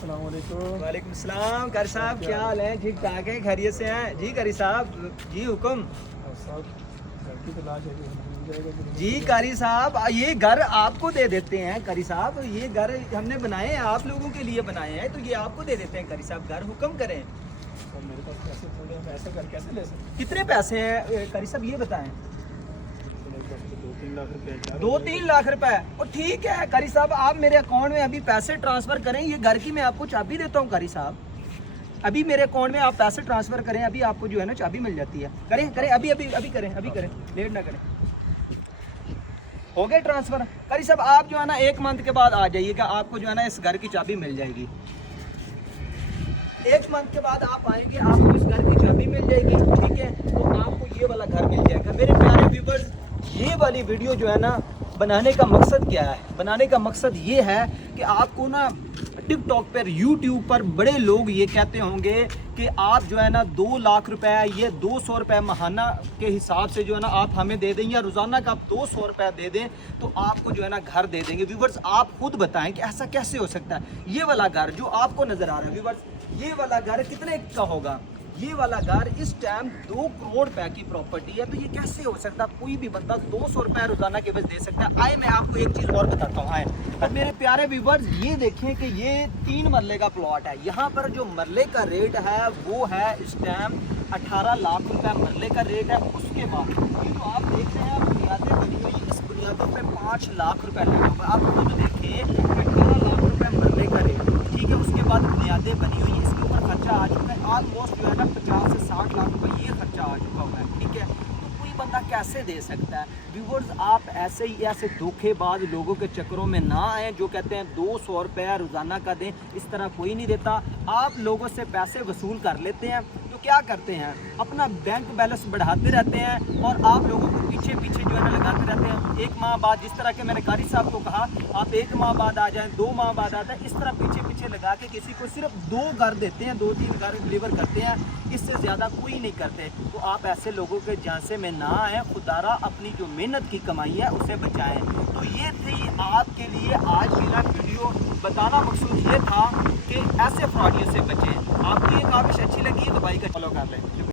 अस्सलाम वालेकुम। वालेकुम सलाम। कारी साहब क्या हाल है? ठीक ठाक है, खैरियत से हैं जी? कारी साहब जी हुक्म। साहब घर की तलाश है कि मिल जाएगा कि नहीं? जी कारी साहब ये घर आपको दे देते हैं। कारी साहब ये घर हमने बनाए हैं, आप लोगों के लिए बनाए हैं, तो ये आपको दे देते हैं। कारी साहब घर हुक्म करें। और मेरे पास पैसे थोड़े हैं, मैं ऐसा घर कैसे ले सकता कितने पैसे हैं कारी साहब ये बताएं? हूँ? मेरे पास तो 2-3 लाख रुपए हैं। 2-3 लाख रुपए और ठीक है कारी साहब, आप मेरे अकाउंट में अभी पैसे ट्रांसफर करें। ये घर की मैं आपको चाबी देता हूँ कारी साहब, अभी मेरे अकाउंट में आप पैसे ट्रांसफर करें, अभी आपको जो है ना चाबी मिल जाती है। करें करें अभी अभी अभी करें, अभी करें, लेट ना करें। हो गए ट्रांसफर? कारी साहब आप जो है ना 1 मंथ के बाद आ जाइएगा, आपको जो है ना इस घर की चाबी मिल जाएगी। 1 मंथ के बाद आप आएंगे, आपको इस घर की चाबी मिल जाएगी, ठीक है? तो आपको ये वाला घर मिल जाएगा। मेरे प्यारे व्यूवर्स, ये वाली वीडियो जो है ना बनाने का मकसद क्या है? बनाने का मकसद ये है कि आपको ना टिकटॉक पर, यूट्यूब पर बड़े लोग ये कहते होंगे कि आप जो है ना 2 लाख रुपए, ये 200 रुपए महाना के हिसाब से जो है ना आप हमें दे दें, या रोज़ाना का आप 200 रुपए दे दें तो आपको जो है ना घर दे देंगे। व्यूवर्स आप खुद बताएं कि ऐसा कैसे हो सकता है? ये वाला घर जो आपको नज़र आ रहा है व्यूवर्स, ये वाला घर कितने का होगा? ये वाला घर इस टाइम 2 करोड़ रुपए की प्रॉपर्टी है। तो ये कैसे हो सकता है? कोई भी बंदा 200 रुपए रोजाना के बस दे सकता है। आए मैं आपको एक चीज़ और बताता हूँ। आए और मेरे प्यारे व्यूवर्स ये देखें कि ये 3 मरले का प्लॉट है। यहाँ पर जो मरले का रेट है वो है इस टाइम 18 लाख रुपए मरले का रेट है। उसके बाद ये तो आप देख रहे हैं बुनियादें बनी हुई, इस बुनियादों पे 5 लाख रुपए लगे हुए। आप खुद देखें 18 लाख रुपए मरले का रेट, ठीक है? उसके बाद बुनियादें बनी हुई, इसके ऊपर खर्चा आ चुका है ऑलमोस्ट जो है ना 50 से 60 लाख रुपए ये खर्चा आ चुका हुआ है, ठीक है? तो कोई बंदा कैसे दे सकता है? व्यूवर्स आप ऐसे ही ऐसे धोखेबाज लोगों के चक्करों में ना आए जो कहते हैं 200 रुपया रोजाना का दें। इस तरह कोई नहीं देता। आप लोगों से पैसे वसूल कर लेते हैं तो क्या करते हैं, अपना बैंक बैलेंस बढ़ाते रहते हैं और आप लोगों को पीछे पीछे जो है ना लगाते रहते हैं। 1 माह बाद, जिस तरह के मैंने कारी साहब को कहा आप 1 माह बाद आ जाएं, 2 माह बाद आता है, इस तरह पीछे पीछे लगा के किसी को सिर्फ 2 घर देते हैं, 2-3 घर डिलीवर करते हैं, इससे ज़्यादा कोई नहीं करते। तो आप ऐसे लोगों के झांसे में ना आए, खुदारा अपनी जो मेहनत की कमाई है उसे बचाएं। तो ये थी आपके लिए आज की ना वीडियो। बताना मकसूद ये था कि ऐसे फ्रॉडियों से बचें। आपको ये काबिश अच्छी लगी है तो भाई का फॉलो कर लें।